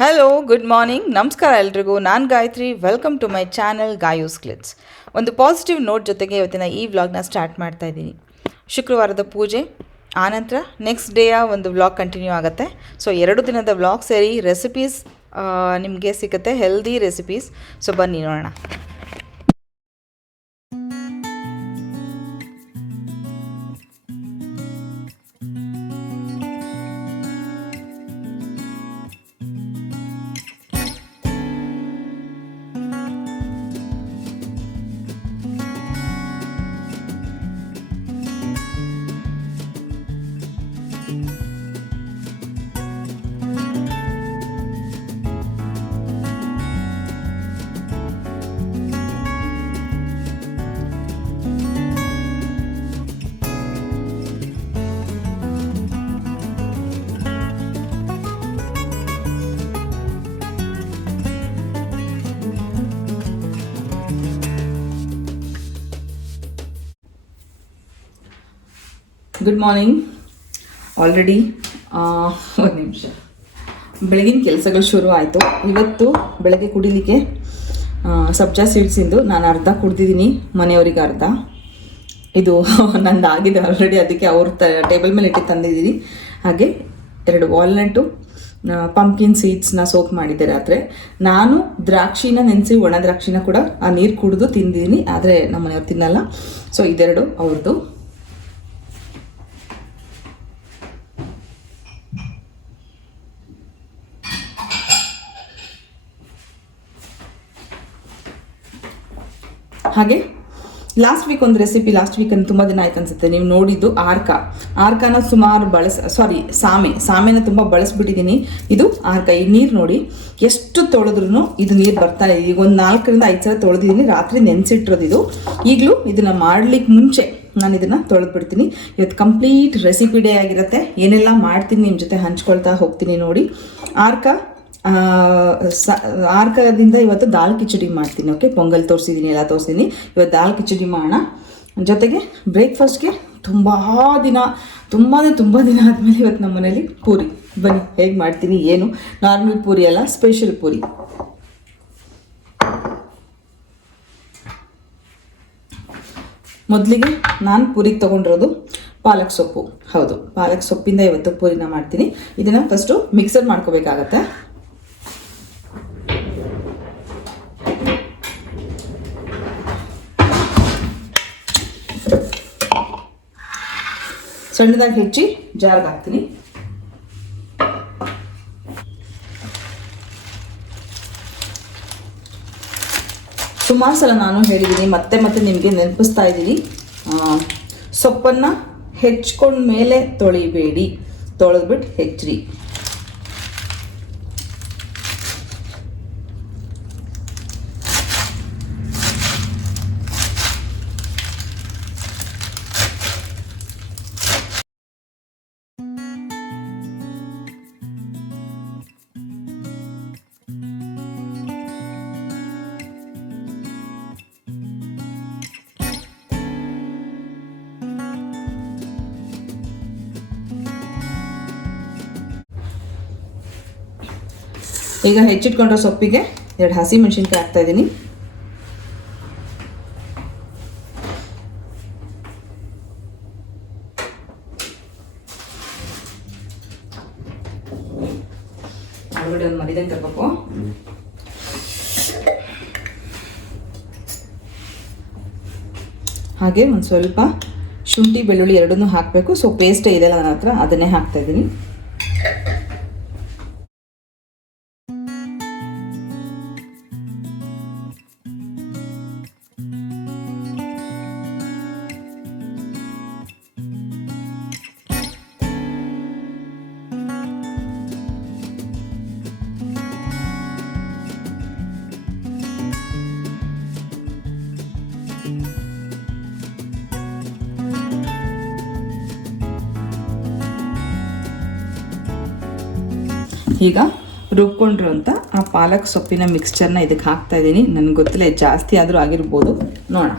Hello good morning ನಮಸ್ಕಾರ ಎಲ್ರಿಗೂ. ನಾನು Gayathri. Welcome to my channel Gayu's clicks. ಒಂದು ಪಾಸಿಟಿವ್ ನೋಟ್ ಜೊತೆಗೆ ಇವತ್ತಿನ ಈ ವ್ಲಾಗ್ನ ಸ್ಟಾರ್ಟ್ ಮಾಡ್ತಾ ಇದ್ದೀನಿ. ಶುಕ್ರವಾರದ ಪೂಜೆ ಆನಂತರ ನೆಕ್ಸ್ಟ್ ಡೇಯ ಒಂದು ವ್ಲಾಗ್ ಕಂಟಿನ್ಯೂ ಆಗುತ್ತೆ. ಸೊ 2 ದಿನದ ವ್ಲಾಗ್ ಸೇರಿ ರೆಸಿಪೀಸ್ ನಿಮಗೆ ಸಿಗುತ್ತೆ, ಹೆಲ್ದಿ ರೆಸಿಪೀಸ್. ಸೊ ಬನ್ನಿ ನೋಡೋಣ. Good morning. ಆಲ್ರೆಡಿ ಒಂದು ನಿಮಿಷ, ಬೆಳಗಿನ ಕೆಲಸಗಳು ಶುರು ಆಯಿತು. ಇವತ್ತು ಬೆಳಗ್ಗೆ ಕುಡಿಲಿಕ್ಕೆ ಸಬ್ಜಾ ಸೀಡ್ಸಿಂದು ನಾನು ಅರ್ಧ ಕುಡ್ದಿದ್ದೀನಿ, ಮನೆಯವರಿಗೆ ಅರ್ಧ. ಇದು ನಂದಾಗಿದೆ ಆಲ್ರೆಡಿ, ಅದಕ್ಕೆ ಅವ್ರ ಟೇಬಲ್ ಮೇಲೆ ಇಟ್ಟು ತಂದಿದ್ದೀನಿ. ಹಾಗೆ 2 ವಾಲ್ನಟ್ಟು, ಪಂಪ್ಕಿನ್ ಸೀಡ್ಸ್ನ ಸೋಕ್ ಮಾಡಿದ್ದೆ ರಾತ್ರಿ. ನಾನು ದ್ರಾಕ್ಷಿನ ನೆನೆಸಿ, ಒಣ ದ್ರಾಕ್ಷಿನ ಕೂಡ ಆ ನೀರು ಕುಡಿದು ತಿಂದಿದ್ದೀನಿ, ಆದರೆ ನಮ್ಮ ಮನೆಯವ್ರು ತಿನ್ನಲ್ಲ. ಸೊ ಇದೆರಡು ಅವ್ರದ್ದು. ಹಾಗೆ ಲಾಸ್ಟ್ ವೀಕ್ ಒಂದು ರೆಸಿಪಿ, ಲಾಸ್ಟ್ ವೀಕ್ ತುಂಬ ದಿನ ಆಯ್ತು ಅನ್ಸುತ್ತೆ ನೀವು ನೋಡಿದ್ದು, ಆರ್ಕಾನ ಸುಮಾರು ಸಾಮೆನ ತುಂಬ ಬಳಸ್ಬಿಟ್ಟಿದ್ದೀನಿ. ಇದು ಆರ್ಕ. ಈ ನೀರು ನೋಡಿ ಎಷ್ಟು ತೊಳೆದ್ರೂ ಇದು ನೀರು ಬರ್ತಾ ಇದೆ. ಈಗ ಒಂದು 4ರಿಂದ 5 ಸಲ ತೊಳೆದಿದ್ದೀನಿ, ರಾತ್ರಿ ನೆನೆಸಿಟ್ಟಿರೋದು ಇದು. ಈಗಲೂ ಇದನ್ನು ಮಾಡ್ಲಿಕ್ಕೆ ಮುಂಚೆ ನಾನು ಇದನ್ನು ತೊಳೆದ್ಬಿಡ್ತೀನಿ. ಇವತ್ತು ಕಂಪ್ಲೀಟ್ ರೆಸಿಪಿ ಡೇ ಆಗಿರುತ್ತೆ. ಏನೆಲ್ಲ ಮಾಡ್ತೀನಿ ನಿಮ್ಮ ಜೊತೆ ಹಂಚ್ಕೊಳ್ತಾ ಹೋಗ್ತೀನಿ ನೋಡಿ. ಆರ್ಕದಿಂದ ಇವತ್ತು ದಾಲ್ ಕಿಚಡಿ ಮಾಡ್ತೀನಿ. ಓಕೆ, ಪೊಂಗಲ್ ತೋರಿಸಿದ್ದೀನಿ, ಎಲ್ಲ ತೋರಿಸಿದ್ದೀನಿ. ಇವತ್ತು ದಾಲ್ ಕಿಚಡಿ ಮಾಡೋಣ. ಜೊತೆಗೆ ಬ್ರೇಕ್ಫಾಸ್ಟ್ಗೆ ತುಂಬ ದಿನ ಆದಮೇಲೆ ಇವತ್ತು ನಮ್ಮ ಮನೇಲಿ ಪೂರಿ. ಬನ್ನಿ ಹೇಗೆ ಮಾಡ್ತೀನಿ ಏನು. ನಾರ್ಮಲ್ ಪೂರಿ ಅಲ್ಲ, ಸ್ಪೆಷಲ್ ಪೂರಿ. ಮೊದಲಿಗೆ ನಾನು ಪೂರಿಗೆ ತೊಗೊಂಡಿರೋದು ಪಾಲಕ್ ಸೊಪ್ಪು. ಹೌದು, ಪಾಲಕ್ ಸೊಪ್ಪಿಂದ ಇವತ್ತು ಪೂರಿನ ಮಾಡ್ತೀನಿ. ಇದನ್ನು ಫಸ್ಟು ಮಿಕ್ಸರ್ ಮಾಡ್ಕೋಬೇಕಾಗತ್ತೆ. ಸಣ್ಣದಾಗಿ ಹೆಚ್ಚಿ ಜಾರ್ಗೆ ಹಾಕ್ತೀನಿ. ಸುಮಾರು ಸಲ ನಾನು ಹೇಳಿದ್ದೀನಿ, ಮತ್ತೆ ನಿಮಗೆ ನೆನಪಿಸ್ತಾ ಇದ್ದೀನಿ, ಸೊಪ್ಪನ್ನು ಹೆಚ್ಕೊಂಡ ಮೇಲೆ ತೊಳಿಬೇಡಿ, ತೊಳೆದ್ಬಿಟ್ಟು ಹೆಚ್ಚ್ರಿ. ಈಗ ಹೆಚ್ಚಿಟ್ಕೊಂಡ್ರೆ ಸೊಪ್ಪಿಗೆ 2 ಹಸಿ ಮೆಣಸಿನ್ಕಾಯಿ ಹಾಕ್ತಾ ಇದ್ದೀನಿ. ಒಳಗಡೆ ಒಂದು ಮರಿದಂಗೆ ತರಬೇಕು. ಹಾಗೆ ಒಂದು ಸ್ವಲ್ಪ ಶುಂಠಿ ಬೆಳ್ಳುಳ್ಳಿ ಎರಡನ್ನೂ ಹಾಕಬೇಕು. ಸೊ ಪೇಸ್ಟ್ ಇದೆಲ್ಲ ನನ್ನ ಹತ್ರ, ಅದನ್ನೇ ಹಾಕ್ತಾ ಇದ್ದೀನಿ. ಈಗ ರುಬ್ಕೊಂಡಿರುವಂಥ ಆ ಪಾಲಕ್ ಸೊಪ್ಪಿನ ಮಿಕ್ಸ್ಚರ್ನ ಇದಕ್ಕೆ ಹಾಕ್ತಾ ಇದ್ದೀನಿ. ನನಗೆ ಗೊತ್ತಿಲ್ಲ, ಜಾಸ್ತಿ ಆದರೂ ಆಗಿರ್ಬೋದು, ನೋಡೋಣ.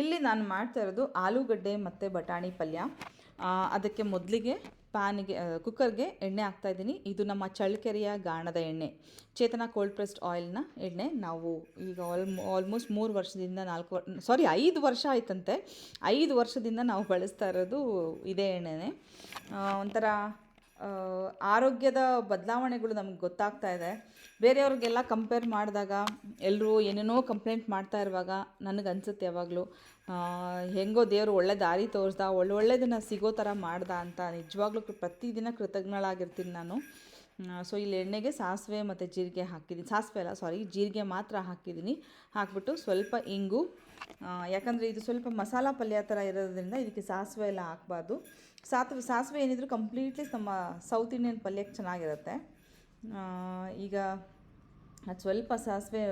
ಇಲ್ಲಿ ನಾನು ಮಾಡ್ತಾ ಇರೋದು ಆಲೂಗಡ್ಡೆ ಮತ್ತು ಬಟಾಣಿ ಪಲ್ಯ. ಅದಕ್ಕೆ ಮೊದಲಿಗೆ ಪ್ಯಾನಿಗೆ ಕುಕ್ಕರ್ಗೆ ಎಣ್ಣೆ ಹಾಕ್ತಾಯಿದ್ದೀನಿ. ಇದು ನಮ್ಮ ಚಳ್ಳಕೆರೆಯ ಗಾಣದ ಎಣ್ಣೆ, ಚೇತನ ಕೋಲ್ಡ್ ಪ್ರೆಸ್ಡ್ ಆಯಿಲ್ನ ಎಣ್ಣೆ. ನಾವು ಈಗ ಆಲ್ಮೋಸ್ಟ್ 3 ವರ್ಷದಿಂದ 5 ವರ್ಷ ಆಯ್ತಂತೆ. 5 ವರ್ಷದಿಂದ ನಾವು ಬಳಸ್ತಾ ಇರೋದು ಇದೇ ಎಣ್ಣೆನೇ. ಒಂಥರ ಆರೋಗ್ಯದ ಬದಲಾವಣೆಗಳು ನಮಗೆ ಗೊತ್ತಾಗ್ತಾ ಇದೆ. ಬೇರೆಯವ್ರಿಗೆಲ್ಲ ಕಂಪೇರ್ ಮಾಡಿದಾಗ ಎಲ್ಲರೂ ಏನೇನೋ ಕಂಪ್ಲೇಂಟ್ ಮಾಡ್ತಾ ಇರುವಾಗ ನನಗನ್ಸುತ್ತೆ ಯಾವಾಗಲೂ ಹೆಂಗೋ ದೇವರು ಒಳ್ಳೆ ದಾರಿ ತೋರಿಸ್ದ, ಒಳ್ಳೊಳ್ಳೆದನ್ನು ಸಿಗೋ ಥರ ಮಾಡ್ದ ಅಂತ ನಿಜವಾಗ್ಲೂ ಪ್ರತಿದಿನ ಕೃತಜ್ಞಳಾಗಿರ್ತೀನಿ ನಾನು. ಸೊ ಇಲ್ಲಿ ಎಣ್ಣೆಗೆ ಸಾಸಿವೆ ಮತ್ತು ಜೀರಿಗೆ ಹಾಕಿದ್ದೀನಿ. ಸಾಸಿವೆ ಅಲ್ಲ, ಜೀರಿಗೆ ಮಾತ್ರ ಹಾಕಿದ್ದೀನಿ. ಹಾಕ್ಬಿಟ್ಟು ಸ್ವಲ್ಪ ಇಂಗು, ಯಾಕಂದರೆ ಇದು ಸ್ವಲ್ಪ ಮಸಾಲ ಪಲ್ಯ ಥರ ಇರೋದ್ರಿಂದ ಇದಕ್ಕೆ ಸಾಸಿವೆ ಎಲ್ಲ ಹಾಕಬಾರ್ದು. ಸಾಸಿವೆ ಏನಿದ್ರು ಕಂಪ್ಲೀಟ್ಲಿ ನಮ್ಮ ಸೌತ್ ಇಂಡಿಯನ್ ಪಲ್ಯಕ್ಕೆ ಚೆನ್ನಾಗಿರುತ್ತೆ. ಈಗ ಅದು ಸ್ವಲ್ಪ ಸಾಸಿವೆ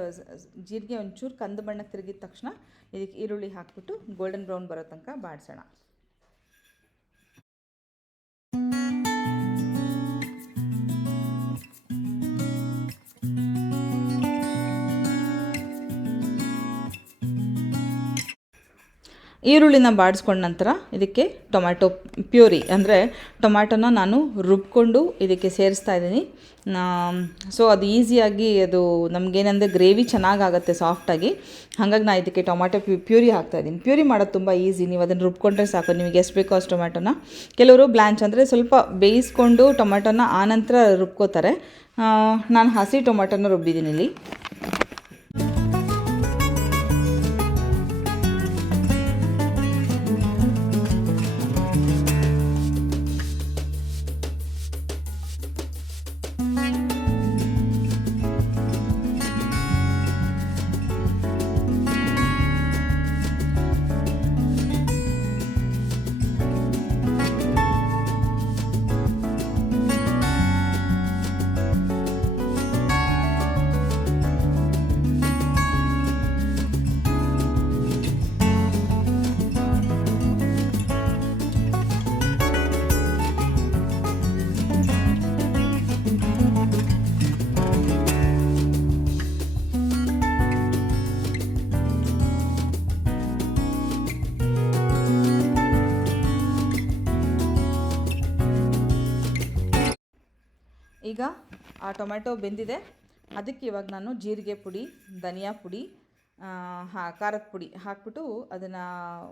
ಜೀರಿಗೆ ಒಂಚೂರು ಕಂದು ಬಣ್ಣಕ್ಕೆ ತಿರುಗಿದ ತಕ್ಷಣ ಇದಕ್ಕೆ ಈರುಳ್ಳಿ ಹಾಕ್ಬಿಟ್ಟು ಗೋಲ್ಡನ್ ಬ್ರೌನ್ ಬರೋ ತನಕ ಬಾಡಿಸೋಣ. ಈರುಳ್ಳಿನ ಬಾಡಿಸ್ಕೊಂಡ ನಂತರ ಇದಕ್ಕೆ ಟೊಮ್ಯಾಟೊ ಪ್ಯೂರಿ, ಅಂದರೆ ಟೊಮ್ಯಾಟೊನ ನಾನು ರುಬ್ಕೊಂಡು ಇದಕ್ಕೆ ಸೇರಿಸ್ತಾ ಇದ್ದೀನಿ. ಸೊ ಅದು ಈಸಿಯಾಗಿ ಅದು ನಮಗೇನೆಂದರೆ ಗ್ರೇವಿ ಚೆನ್ನಾಗಾಗುತ್ತೆ ಸಾಫ್ಟಾಗಿ. ಹಾಗಾಗಿ ನಾನು ಇದಕ್ಕೆ ಟೊಮ್ಯಾಟೊ ಪ್ಯೂರಿ ಹಾಕ್ತಾಯಿದ್ದೀನಿ. ಪ್ಯೂರಿ ಮಾಡೋದು ತುಂಬ ಈಸಿ. ನೀವು ಅದನ್ನು ರುಬ್ಕೊಂಡ್ರೆ ಸಾಕು, ನಿಮಗೆ ಎಷ್ಟು ಬೇಕೋ ಅಷ್ಟು ಟೊಮ್ಯಾಟೊನ. ಕೆಲವರು ಬ್ಲ್ಯಾಂಚ್ ಅಂದರೆ ಸ್ವಲ್ಪ ಬೇಯಿಸ್ಕೊಂಡು ಟೊಮ್ಯಾಟೊನ ಆನಂತರ ರುಬ್ಕೋತಾರೆ. ನಾನು ಹಸಿ ಟೊಮ್ಯಾಟೊನ ರುಬ್ಬಿದ್ದೀನಿ ಇಲ್ಲಿ. ಈಗ ಆ ಟೊಮ್ಯಾಟೊ ಬೆಂದಿದೆ. ಅದಕ್ಕೆ ಇವಾಗ ನಾನು ಜೀರಿಗೆ ಪುಡಿ, ಧನಿಯಾ ಪುಡಿ, ಖಾರದ ಪುಡಿ ಹಾಕ್ಬಿಟ್ಟು ಅದನ್ನು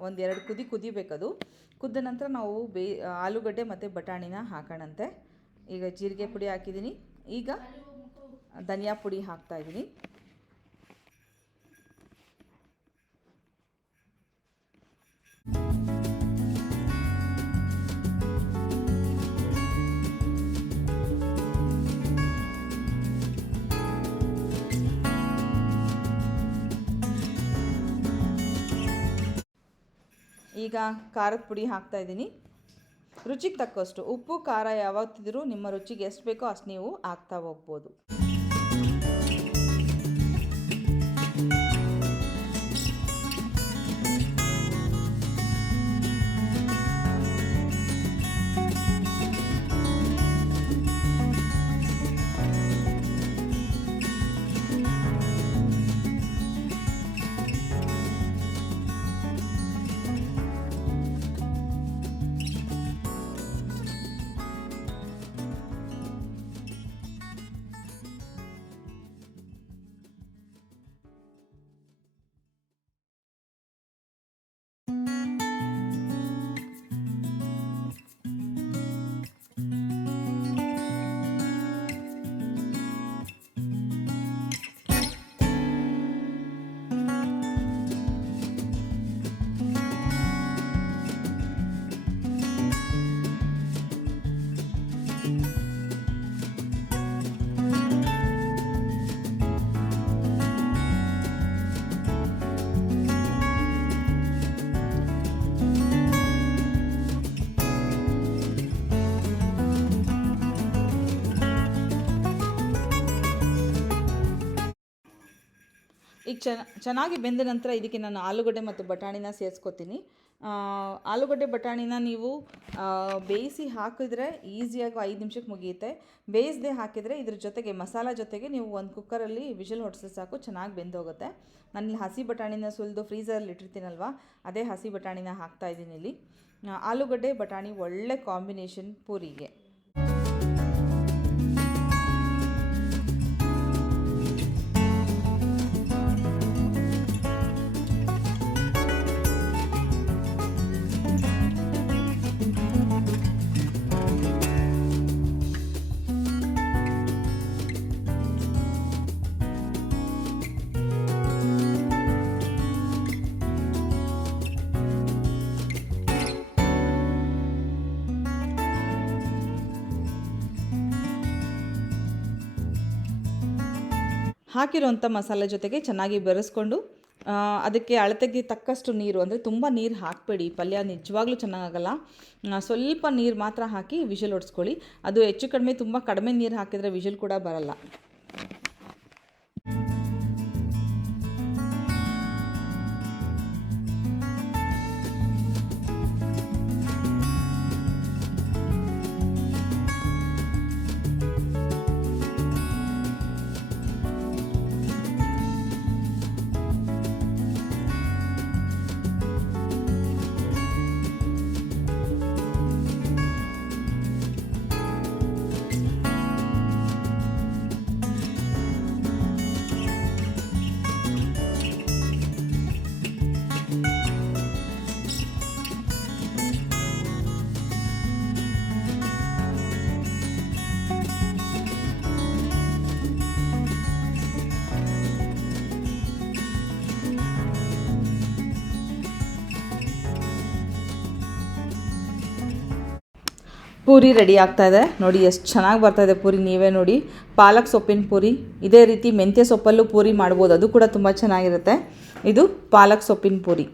1-2 ಕುದಿಬೇಕದು. ಕುದ್ದ ನಂತರ ನಾವು ಆಲೂಗಡ್ಡೆ ಮತ್ತು ಬಟಾಣಿನ ಹಾಕೋಣಂತೆ. ಈಗ ಜೀರಿಗೆ ಪುಡಿ ಹಾಕಿದ್ದೀನಿ. ಈಗ ಧನಿಯಾ ಪುಡಿ ಹಾಕ್ತಾಯಿದ್ದೀನಿ. ಈಗ ಖಾರದ ಪುಡಿ ಹಾಕ್ತಾಯಿದ್ದೀನಿ. ರುಚಿಗೆ ತಕ್ಕಷ್ಟು ಉಪ್ಪು ಖಾರ ಯಾವತ್ತಿದ್ರೂ ನಿಮ್ಮ ರುಚಿಗೆ ಎಷ್ಟು ಬೇಕೋ ಅಷ್ಟು ನೀವು ಹಾಕ್ತಾ ಹೋಗ್ಬೋದು. ಈಗ ಚೆನ್ನಾಗಿ ಬೆಂದ ನಂತರ ಇದಕ್ಕೆ ನಾನು ಆಲೂಗಡ್ಡೆ ಮತ್ತು ಬಟಾಣಿನ ಸೇರಿಸ್ಕೊತೀನಿ. ಆಲೂಗಡ್ಡೆ ಬಟಾಣಿನ ನೀವು ಬೇಯಿಸಿ ಹಾಕಿದ್ರೆ ಈಸಿಯಾಗಿ 5 ನಿಮಿಷಕ್ಕೆ ಮುಗಿಯುತ್ತೆ. ಬೇಯಿಸದೆ ಹಾಕಿದರೆ ಇದ್ರ ಜೊತೆಗೆ ಮಸಾಲ ಜೊತೆಗೆ ನೀವು ಒಂದು ಕುಕ್ಕರಲ್ಲಿ ವಿಷಲ್ ಹೊಡ್ಸಿದ್ರೆ ಸಾಕು, ಚೆನ್ನಾಗಿ ಬೆಂದೋಗುತ್ತೆ. ನಾನಿಲ್ಲಿ ಹಸಿ ಬಟಾಣಿನ ಸುಲಿದು ಫ್ರೀಝರಲ್ಲಿ ಇಟ್ಟಿರ್ತೀನಲ್ವ, ಅದೇ ಹಸಿ ಬಟಾಣಿನ ಹಾಕ್ತಾಯಿದ್ದೀನಿ ಇಲ್ಲಿ. ಆಲೂಗಡ್ಡೆ ಬಟಾಣಿ ಒಳ್ಳೆ ಕಾಂಬಿನೇಷನ್ ಪೂರಿಗೆ. ಹಾಕಿರೋಂಥ ಮಸಾಲೆ ಜೊತೆಗೆ ಚೆನ್ನಾಗಿ ಬೆರೆಸ್ಕೊಂಡು ಅದಕ್ಕೆ ಅಳತೆಗೆ ತಕ್ಕಷ್ಟು ನೀರು, ಅಂದರೆ ತುಂಬ ನೀರು ಹಾಕಬೇಡಿ, ಪಲ್ಯ ನಿಜವಾಗ್ಲೂ ಚೆನ್ನಾಗಾಗಲ್ಲ. ಸ್ವಲ್ಪ ನೀರು ಮಾತ್ರ ಹಾಕಿ ವಿಷಲ್ ಹೊಡ್ಸ್ಕೊಳ್ಳಿ. ಅದು ಹೆಚ್ಚು ಕಡಿಮೆ ತುಂಬ ಕಡಿಮೆ ನೀರು ಹಾಕಿದರೆ ವಿಷಲ್ ಕೂಡ ಬರಲ್ಲ. ಪೂರಿ ರೆಡಿ ಆಗ್ತಾಯಿದೆ ನೋಡಿ, ಎಷ್ಟು ಚೆನ್ನಾಗಿ ಬರ್ತಾಯಿದೆ ಪೂರಿ, ನೀವೇ ನೋಡಿ. ಪಾಲಕ್ ಸೊಪ್ಪಿನ ಪೂರಿ, ಇದೇ ರೀತಿ ಮೆಂತ್ಯ ಸೊಪ್ಪಲ್ಲೂ ಪೂರಿ ಮಾಡ್ಬೋದು, ಅದು ಕೂಡ ತುಂಬ ಚೆನ್ನಾಗಿರುತ್ತೆ. ಇದು ಪಾಲಕ್ ಸೊಪ್ಪಿನ ಪೂರಿ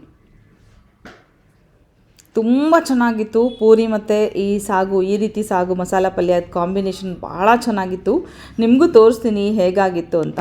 ತುಂಬ ಚೆನ್ನಾಗಿತ್ತು. ಪೂರಿ ಮತ್ತು ಈ ಸಾಗು, ಈ ರೀತಿ ಸಾಗು ಮಸಾಲ ಪಲ್ಯ ಕಾಂಬಿನೇಷನ್ ಭಾಳ ಚೆನ್ನಾಗಿತ್ತು. ನಿಮಗೂ ತೋರಿಸ್ತೀನಿ ಹೇಗಾಗಿತ್ತು ಅಂತ.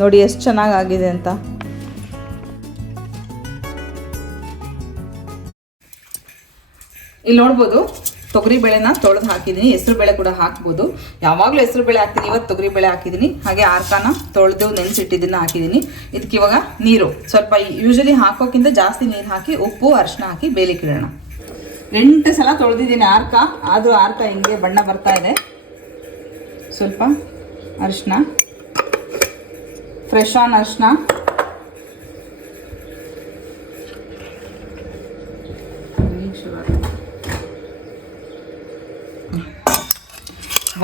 ನೋಡಿ ಎಷ್ಟು ಚೆನ್ನಾಗಾಗಿದೆ ಅಂತ. ಇಲ್ಲಿ ನೋಡ್ಬೋದು ತೊಗರಿಬೇಳೆನ ತೊಳೆದು ಹಾಕಿದ್ದೀನಿ, ಹೆಸರು ಬೇಳೆ ಕೂಡ ಹಾಕ್ಬೋದು. ಯಾವಾಗಲೂ ಹೆಸರು ಬೇಳೆ ಹಾಕ್ತೀನಿ, ಇವತ್ತು ತೊಗರಿಬೇಳೆ ಹಾಕಿದ್ದೀನಿ. ಹಾಗೆ ಆರ್ಕಾನ ತೊಳೆದು ನೆನೆಸಿಟ್ಟಿದ್ದನ್ನು ಹಾಕಿದ್ದೀನಿ. ಇದಕ್ಕೆ ಇವಾಗ ನೀರು ಸ್ವಲ್ಪ ಯೂಶಲಿ ಹಾಕೋಕ್ಕಿಂತ ಜಾಸ್ತಿ ನೀರು ಹಾಕಿ ಉಪ್ಪು ಅರಿಶಿನ ಹಾಕಿ ಬೇಲಿಕ್ಕಿಡೋಣ. 8 ಸಲ ತೊಳೆದಿದ್ದೀನಿ ಆರ್ಕ, ಆದರೂ ಆರ್ಕ ಹಿಂಗೆ ಬಣ್ಣ ಬರ್ತಾ ಇದೆ. ಸ್ವಲ್ಪ ಅರಿಶಿನ, ಫ್ರೆಶ್ ಆನ್ ಅರಿಶಿನ,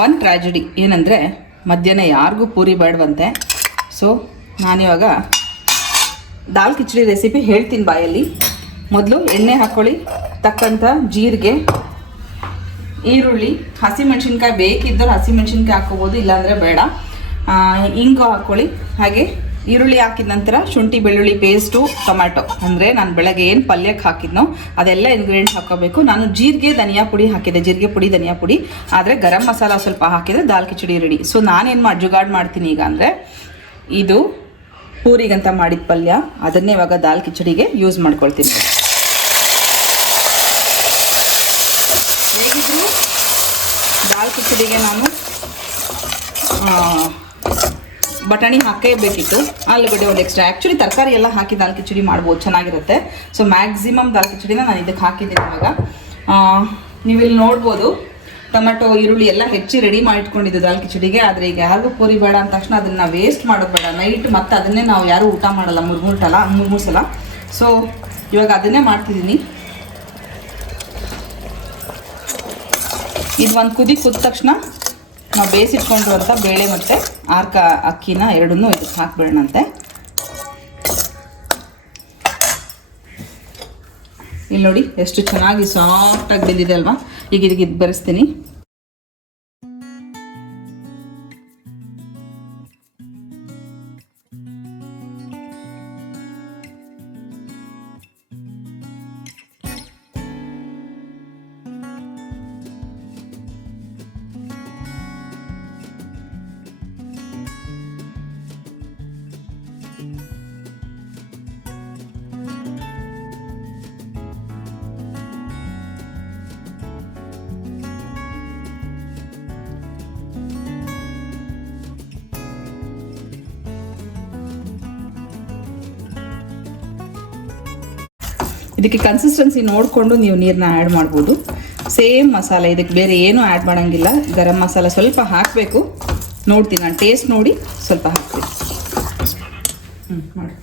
ಒಂದು ಟ್ರ್ಯಾಜಿಡಿ ಏನಂದರೆ ಮಧ್ಯಾಹ್ನ ಯಾರಿಗೂ ಪೂರಿ ಬೇಡವಂತೆ. ಸೊ ನಾನಿವಾಗ ದಾಲ್ ಕಿಚಡಿ ರೆಸಿಪಿ ಹೇಳ್ತೀನಿ ಬಾಯಲ್ಲಿ. ಮೊದಲು ಎಣ್ಣೆ ಹಾಕ್ಕೊಳ್ಳಿ, ತಕ್ಕಂಥ ಜೀರಿಗೆ, ಈರುಳ್ಳಿ, ಹಸಿಮೆಣ್ಸಿನ್ಕಾಯಿ ಬೇಕಿದ್ದರೆ ಹಸಿಮೆಣ್ಸಿನ್ಕಾಯಿ ಹಾಕ್ಕೋಬೋದು, ಇಲ್ಲಾಂದರೆ ಬೇಡ. ಇಂಗು ಹಾಕ್ಕೊಳ್ಳಿ. ಹಾಗೆ ಈರುಳ್ಳಿ ಹಾಕಿದ ನಂತರ ಶುಂಠಿ ಬೆಳ್ಳುಳ್ಳಿ ಪೇಸ್ಟು, ಟೊಮ್ಯಾಟೊ, ಅಂದರೆ ನಾನು ಬೆಳಗ್ಗೆ ಏನು ಪಲ್ಯಕ್ಕೆ ಹಾಕಿದ್ನೋ ಅದೆಲ್ಲ ಇಂಗ್ರೀಡಿಯೆಂಟ್ಸ್ ಹಾಕ್ಕೋಬೇಕು. ನಾನು ಜೀರಿಗೆ ಧನಿಯಾ ಪುಡಿ ಹಾಕಿದ್ದೆ, ಜೀರಿಗೆ ಪುಡಿ ಧನಿಯಾ ಪುಡಿ, ಆದರೆ ಗರಂ ಮಸಾಲ ಸ್ವಲ್ಪ ಹಾಕಿದರೆ ದಾಲ್ ಕಿಚಡಿ ರೆಡಿ. ಸೊ ನಾನೇನು ಜುಗಾಡ್ ಮಾಡ್ತೀನಿ ಈಗ ಅಂದರೆ, ಇದು ಪೂರಿಗಂತ ಮಾಡಿದ ಪಲ್ಯ, ಅದನ್ನೇ ಇವಾಗ ದಾಲ್ ಕಿಚಡಿಗೆ ಯೂಸ್ ಮಾಡ್ಕೊಳ್ತೀನಿ. ದಾಲ್ ಕಿಚಡಿಗೆ ನಾನು ಬಟಾಣಿ ಹಾಕೇ ಬೇಕಿತ್ತು, ಆಲೂಗಡ್ಡೆ ಒಂದು ಎಕ್ಸ್ಟ್ರಾ. ಆ್ಯಕ್ಚುಲಿ ತರಕಾರಿ ಎಲ್ಲ ಹಾಕಿ ದಾಲ್ ಕಿಚಡಿ ಮಾಡ್ಬೋದು, ಚೆನ್ನಾಗಿರುತ್ತೆ. ಸೊ ಮ್ಯಾಕ್ಸಿಮಮ್ ದಾಲ್ ಕಿಚಡಿನ ನಾನು ಇದಕ್ಕೆ ಹಾಕಿದ್ದೀನಿ. ಇವಾಗ ನೀವಿಲ್ಲಿ ನೋಡ್ಬೋದು ಟೊಮೆಟೊ ಈರುಳ್ಳಿ ಎಲ್ಲ ಹೆಚ್ಚಿ ರೆಡಿ ಮಾಡಿಟ್ಕೊಂಡಿದ್ದು ದಾಲ್ ಕಿಚಡಿಗೆ. ಆದರೆ ಈಗ ಯಾರಿಗೂ ಪೂರಿ ಬೇಡ ಅಂದ ತಕ್ಷಣ ಅದನ್ನು ವೇಸ್ಟ್ ಮಾಡೋದು ಬೇಡ. ನೈಟ್ ಮತ್ತೆ ಅದನ್ನೇ ನಾವು ಯಾರೂ ಊಟ ಮಾಡಲ್ಲ ಮೂರು ಸಲ. ಸೊ ಇವಾಗ ಅದನ್ನೇ ಮಾಡ್ತಿದ್ದೀನಿ. ಇದು ಒಂದು ಕುದ ತಕ್ಷಣ ನಾವು ಬೇಯಿಸಿಟ್ಕೊಂಡಿರುವಂಥ ಬೇಳೆ ಮತ್ತು ಅಕ್ಕಿನ ಎರಡನ್ನೂ ಇದಕ್ಕೆ ಹಾಕ್ಬಿಡೋಣಂತೆ. ಇಲ್ಲಿ ನೋಡಿ ಎಷ್ಟು ಚೆನ್ನಾಗಿ ಸಾಫ್ಟಾಗಿ ಬೆಂದಿದೆ ಅಲ್ವಾ. ಈಗ ಇದಕ್ಕೆ ಇದು ಬೆರೆಸ್ತೀನಿ. ಇದಕ್ಕೆ ಕನ್ಸಿಸ್ಟೆನ್ಸಿ ನೋಡಿಕೊಂಡು ನೀವು ನೀರನ್ನ ಆ್ಯಡ್ ಮಾಡ್ಬೋದು. ಸೇಮ್ ಮಸಾಲೆ, ಇದಕ್ಕೆ ಬೇರೆ ಏನೂ ಆ್ಯಡ್ ಮಾಡೋಂಗಿಲ್ಲ. ಗರಂ ಮಸಾಲ ಸ್ವಲ್ಪ ಹಾಕಬೇಕು, ನೋಡ್ತೀನಿ ನಾನು ಟೇಸ್ಟ್ ನೋಡಿ ಸ್ವಲ್ಪ ಹಾಕ್ತೀನಿ. ಮಾಡಿ